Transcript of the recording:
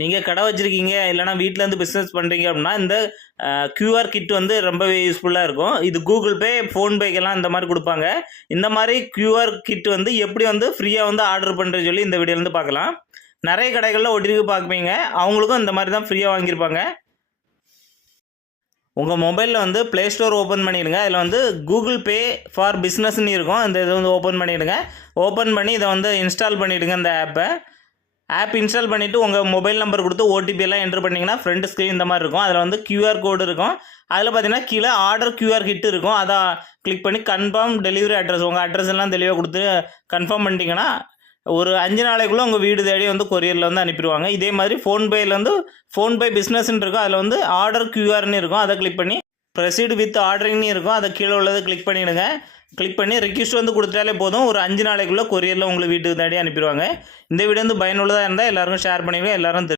நீங்கள் கடை வச்சுருக்கீங்க இல்லைனா வீட்டிலேருந்து பிஸ்னஸ் பண்ணுறீங்க அப்படின்னா இந்த QR கிட் வந்து ரொம்பவே யூஸ்ஃபுல்லாக இருக்கும். இது கூகுள் பே, ஃபோன்பேக்கெல்லாம் இந்த மாதிரி கொடுப்பாங்க. இந்த மாதிரி QR கிட் வந்து எப்படி வந்து ஃப்ரீயாக வந்து ஆர்டர் பண்ணுறது சொல்லி இந்த வீடியோலேருந்து பார்க்கலாம். நிறைய கடைகளில் ஒட்டிருக்கு பார்ப்பீங்க, அவங்களுக்கும் இந்த மாதிரி தான் ஃப்ரீயாக வாங்கியிருப்பாங்க. உங்கள் மொபைலில் வந்து ப்ளே ஸ்டோர் ஓப்பன் பண்ணிவிடுங்க. அதில் வந்து கூகுள் பே ஃபார் பிஸ்னஸ்ன்னு இருக்கும். இந்த இதை வந்து ஓப்பன் பண்ணிவிடுங்க. ஓப்பன் பண்ணி இதை வந்து இன்ஸ்டால் பண்ணிவிடுங்க. இந்த ஆப் இன்ஸ்டால் பண்ணிவிட்டு உங்கள் மொபைல் நம்பர் கொடுத்து OTP எல்லாம் என்ட்ரு பண்ணிங்கன்னா ஃப்ரண்ட் ஸ்க்ரீன் இந்த மாதிரி இருக்கும். அதில் வந்து QR கோடு இருக்கும். அதில் பார்த்தீங்கன்னா கீழே ஆர்டர் QR கிட் இருக்கும். அதை கிளிக் பண்ணி கன்ஃபார்ம் டெலிவரி அட்ரஸ், உங்கள் அட்ரஸ் எல்லாம் தெளிவாக கொடுத்து கன்ஃபார்ம் பண்ணிட்டீங்கன்னா ஒரு 5 நாளைக்குள்ளே உங்கள் வீடு தேடி வந்து கொரியரில் வந்து அனுப்பிடுவாங்க. இதே மாதிரி ஃபோன்பேயில் வந்து ஃபோன்பே பிஸ்னஸ்ன்னு இருக்கும். அதில் வந்து ஆர்டர் QRன்னு இருக்கும். அதை கிளிக் பண்ணி ப்ரொசீட் வித் ஆர்டரிங்னு இருக்கும். அதை கீழே உள்ளதை கிளிக் பண்ணிவிடுங்க. கிளிக் பண்ணி ரிக்வெஸ்ட் வந்து கொடுத்தாலே போதும். ஒரு 5 நாளைக்குள்ளே கொரியரில் உங்களுக்கு வீட்டுக்கு தேடி அனுப்பிடுவாங்க. இந்த வீடியோ வந்து பயனுள்ளதாக இருந்தால் எல்லாருக்கும் ஷேர் பண்ணிவிடுங்க. எல்லாரும்